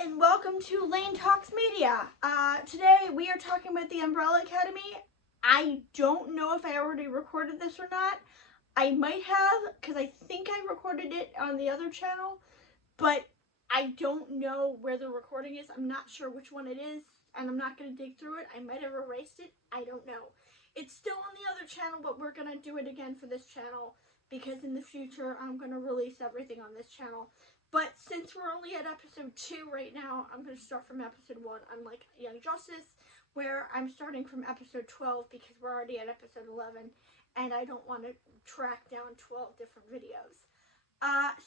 and welcome to Laine Talks Media. Today we are talking about the Umbrella Academy. I don't know if I already recorded this or not. I might have, because I think I recorded it on the other channel, but I don't know where the recording is. I'm not sure which one it is, and I'm not going to dig through it. I might have erased it. I don't know. It's still on the other channel, but we're going to do it again for this channel, because in the future I'm going to release everything on this channel. But since we're only at episode 2 right now, I'm going to start from episode 1, unlike Young Justice, where I'm starting from episode 12 because we're already at episode 11, and I don't want to track down 12 different videos.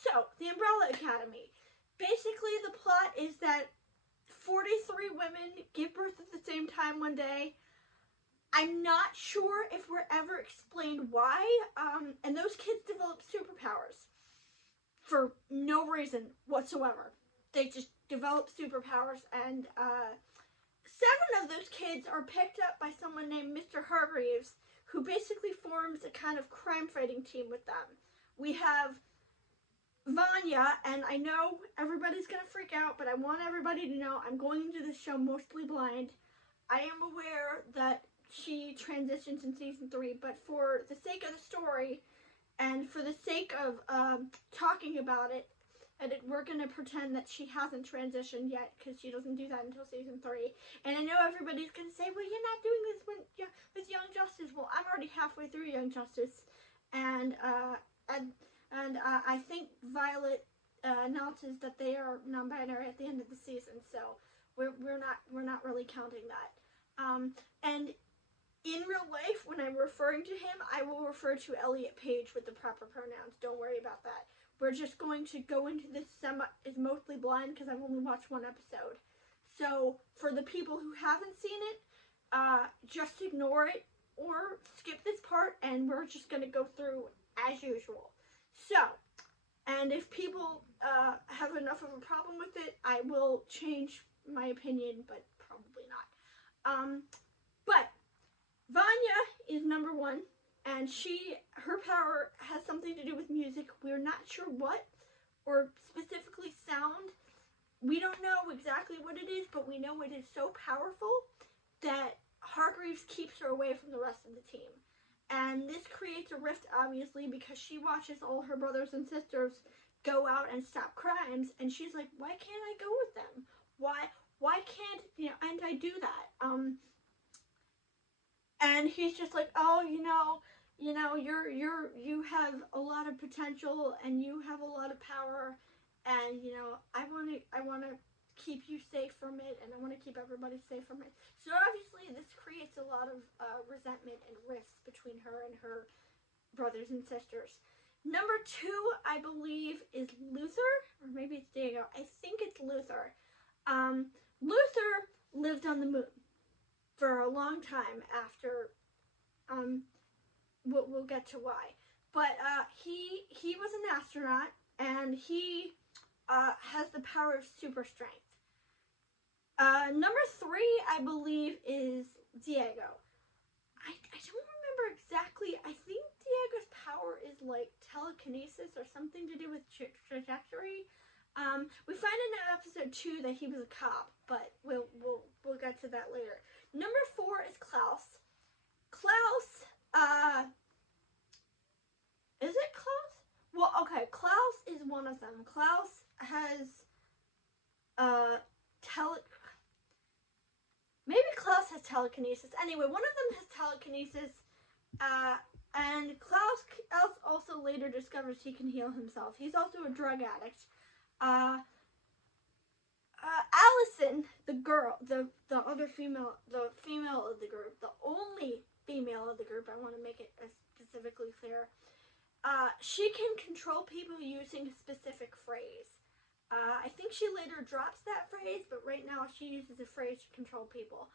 So, the Umbrella Academy. Basically, the plot is that 43 women give birth at the same time one day. I'm not sure if we're ever explained why, and those kids develop superpowers. For no reason whatsoever. They just develop superpowers, and 7 of those kids are picked up by someone named Mr. Hargreaves, who basically forms a kind of crime-fighting team with them. We have Vanya, and I know everybody's going to freak out, but I want everybody to know I'm going into this show mostly blind. I am aware that she transitions in season 3, but for the sake of the story, and for the sake of talking about it, we're going to pretend that she hasn't transitioned yet, because she doesn't do that until season 3. And I know everybody's going to say, well, you're not doing this with Young Justice. Well, I'm already halfway through Young Justice. And I think Violet announces that they are non-binary at the end of the season. So we're not really counting that. And in real life, when I'm referring to him, I will refer to Elliot Page with the proper pronouns. Don't worry about that. We're just going to go into this is mostly blind because I've only watched 1 episode. So for the people who haven't seen it, just ignore it or skip this part, and we're just going to go through as usual. So, and if people have enough of a problem with it, I will change my opinion, but probably not. But Vanya is number 1, and her power has something to do with music. We're not sure what, or specifically sound. We don't know exactly what it is, but we know it is so powerful that Hargreaves keeps her away from the rest of the team. And this creates a rift, obviously, because she watches all her brothers and sisters go out and stop crimes, and she's like, why can't I go with them? Why can't, and I do that? And he's just like, oh, you have a lot of potential, and you have a lot of power, and I want to keep you safe from it, and I want to keep everybody safe from it. So obviously this creates a lot of resentment and rifts between her and her brothers and sisters. Number 2, I believe, is Luther, or maybe it's Diego. I think it's Luther. Luther lived on the moon for a long time after, we'll get to why. But he was an astronaut, and he has the power of super strength. Number 3, I believe, is Diego. I don't remember exactly. I think Diego's power is like telekinesis or something to do with trajectory. We find in episode 2 that he was a cop, but we'll get to that later. Number 4 is Klaus. Is it Klaus? Well, okay, Klaus is one of them. Klaus has maybe Klaus has telekinesis. Anyway, one of them has telekinesis, and Klaus also later discovers he can heal himself. He's also a drug addict. Allison, the girl, the other female, the female of the group, the only female of the group, I want to make it specifically clear, she can control people using a specific phrase. I think she later drops that phrase, but right now she uses a phrase to control people.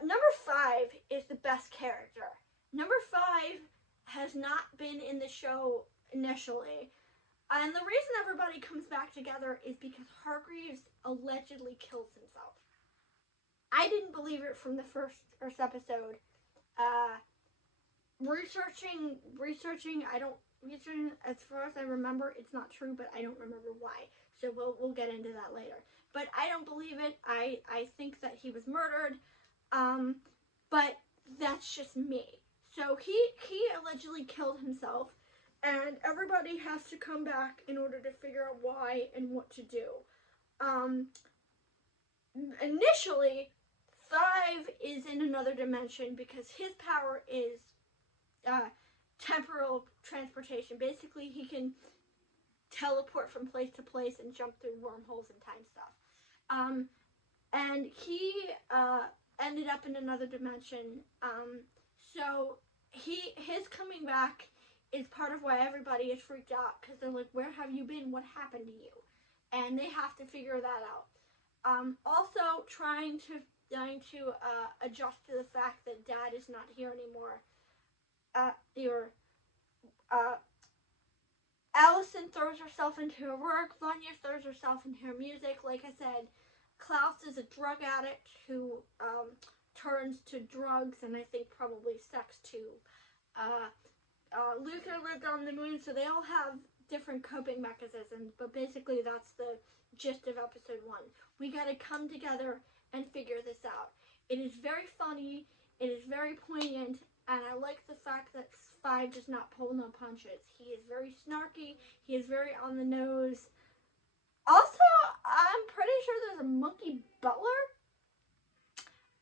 Number 5 is the best character. Number 5 has not been in the show initially. And the reason everybody comes back together is because Hargreaves allegedly kills himself. I didn't believe it from the first episode. Researching, I don't reason, as far as I remember, it's not true, but I don't remember why. So we'll get into that later. But I don't believe it. I think that he was murdered. But that's just me. So he allegedly killed himself, and everybody has to come back in order to figure out why and what to do. Initially, Five is in another dimension because his power is temporal transportation. Basically, he can teleport from place to place and jump through wormholes and time stuff. And he ended up in another dimension. So his coming back is part of why everybody is freaked out, because they're like, where have you been? What happened to you? And they have to figure that out. Also trying to adjust to the fact that Dad is not here anymore. Allison throws herself into her work. Vanya throws herself into her music. Like I said, Klaus is a drug addict who turns to drugs and I think probably sex too. Luca lived on the moon, so they all have different coping mechanisms, but basically that's the gist of episode 1. We gotta come together and figure this out. It is very funny, it is very poignant, and I like the fact that Five does not pull no punches. He is very snarky, he is very on the nose. Also, I'm pretty sure there's a monkey butler.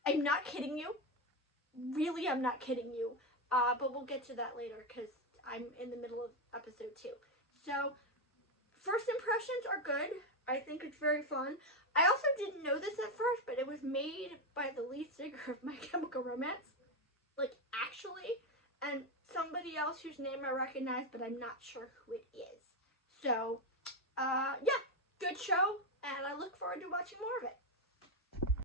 I'm not kidding you. Really, I'm not kidding you. But we'll get to that later because I'm in the middle of episode 2. So, first impressions are good. I think it's very fun. I also didn't know this at first, but it was made by the lead singer of My Chemical Romance. Like, actually. And somebody else whose name I recognize, but I'm not sure who it is. So, yeah, good show, and I look forward to watching more of it.